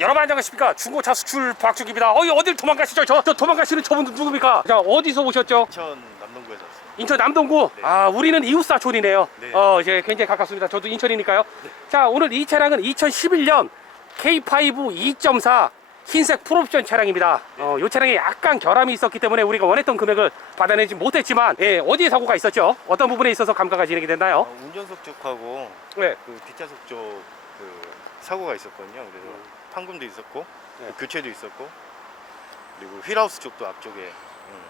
여러분 안녕하십니까? 중고차 수출 박주기입니다. 어이 어딜 도망가시죠? 저, 저 도망가시는 저분 누굽니까? 자 어디서 오셨죠? 인천 남동구에서 왔습니다. 인천 남동구? 네. 아 우리는 이웃사촌이네요. 네. 어 이제 굉장히 가깝습니다. 저도 인천이니까요. 자 오늘 이 차량은 2011년 K5 2.4 흰색 풀옵션 차량입니다. 어, 이 차량에 약간 결함이 있었기 때문에 우리가 원했던 금액을 받아내지 못했지만 예, 어디에 사고가 있었죠? 어떤 부분에 있어서 감가가 진행이 됐나요? 어, 운전석 쪽하고 네. 그 뒷좌석 쪽 그 사고가 있었거든요. 그래서 판금도 있었고 네. 그 교체도 있었고 그리고 휠하우스 쪽도 앞쪽에 음,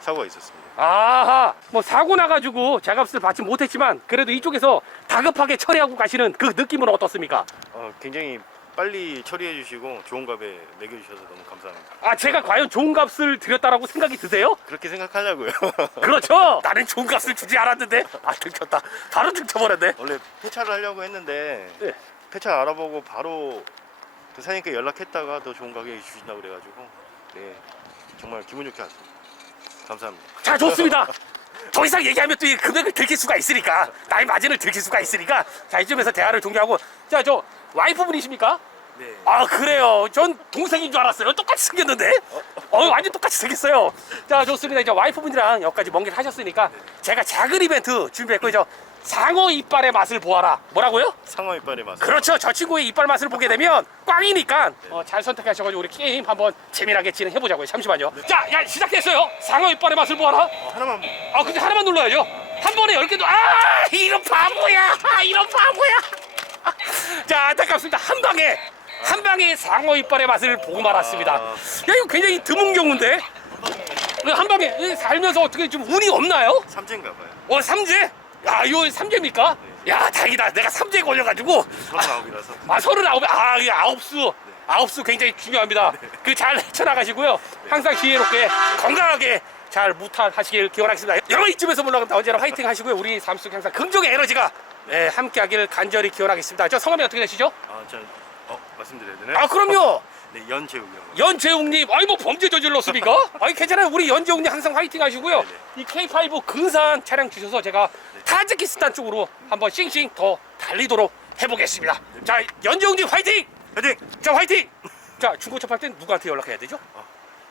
사고가 있었습니다. 아하 뭐 사고 나가지고 제값을 받지 못했지만 그래도 이쪽에서 다급하게 처리하고 가시는 그 느낌은 어떻습니까? 어, 굉장히 빨리 처리해 주시고 좋은 값에 매겨 주셔서 너무 감사합니다. 아 제가 과연 좋은 값을 드렸다라고 생각이 드세요? 그렇게 생각하려고요. 그렇죠. 나는 좋은 값을 주지 않았는데 아 들켰다. 바로 들켜버렸네. 원래 폐차를 하려고 했는데 네. 폐차 알아보고 바로 그 사장님께 연락했다가 더 좋은 가격에 주신다고 그래가지고 네 정말 기분 좋게 왔습니다. 감사합니다. 자 좋습니다. 더 이상 얘기하면 또 이 금액을 들킬 수가 있으니까 나의 마진을 들킬 수가 있으니까 자 이쯤에서 대화를 종료하고 자 저 와이프분이십니까? 네. 아 그래요. 전 동생인 줄 알았어요. 똑같이 생겼는데. 어 완전 똑같이 생겼어요. 자 좋습니다. 이제 와이프분이랑 여기까지 먼 길 하셨으니까 제가 작은 이벤트 준비했고요. 저 상어 이빨의 맛을 보아라. 뭐라고요? 상어 이빨의 맛. 그렇죠. 저 친구의 이빨 맛을 보게 되면 꽝이니까 어, 잘 선택하셔가지고 우리 게임 한번 재미나게 진행해보자고요. 잠시만요. 자, 야 시작됐어요. 상어 이빨의 맛을 보아라. 어, 하나만 아 근데 하나만 눌러야죠. 한 번에 열 개도 아 이런 바보야. 아, 이런 바보야. 자 안타깝습니다. 한 방에 한 방에 상어 이빨의 맛을 보고 말았습니다. 야 이거 굉장히 드문 경우인데. 한 방에 이 살면서 어떻게 좀 운이 없나요? 삼재인가 봐요. 어 삼재? 야 이거 삼재입니까? 야 다행이다. 내가 삼재에 걸려가지고 서른 아홉이라서. 아 서른아홉 아 이게 아홉 수 아홉 수 굉장히 중요합니다. 그 잘 헤쳐나가시고요. 항상 지혜롭게 건강하게 잘 무탈하시길 기원하겠습니다. 여러분 이쯤에서 물러간다 언제나 화이팅 하시고요. 우리 삶 속에 항상 긍정의 에너지가 네, 함께하길 간절히 기원하겠습니다. 저 성함이 어떻게 되시죠? 아, 저 어, 말씀드려야 되나요? 아 그럼요. 네, 연재웅이요. 연재웅님, 아니 뭐 범죄 저질렀습니까? 아니 괜찮아요. 우리 연재웅님 항상 화이팅 하시고요. 이 K5 근사한 차량 주셔서 제가 타지키스탄 쪽으로 한번 싱싱 더 달리도록 해보겠습니다. 자, 연재웅님 화이팅! 화이팅! 자, 화이팅! 자, 중고차 팔 땐 누구한테 연락해야 되죠?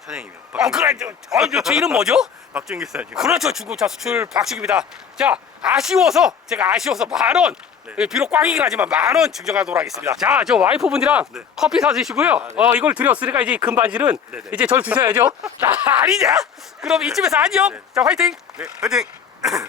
사장님이요. 아, 그래, 저, 아, 저, 제 이름 뭐죠? 박준기 사장님. 그렇죠, 중고차 수출 박식입니다. 자, 아쉬워서 제가 아쉬워서 만 원. 네. 예, 비록 꽝이긴 하지만 만 원 증정하도록 하겠습니다. 자, 저 와이프분이랑 네. 커피 사드시고요. 어, 이걸 드렸으니까 이제 이 금반지는 네, 네. 이제 절 주셔야죠. 자, 아니냐? 그럼 이쯤에서 안녕. 네. 자, 화이팅. 네, 화이팅!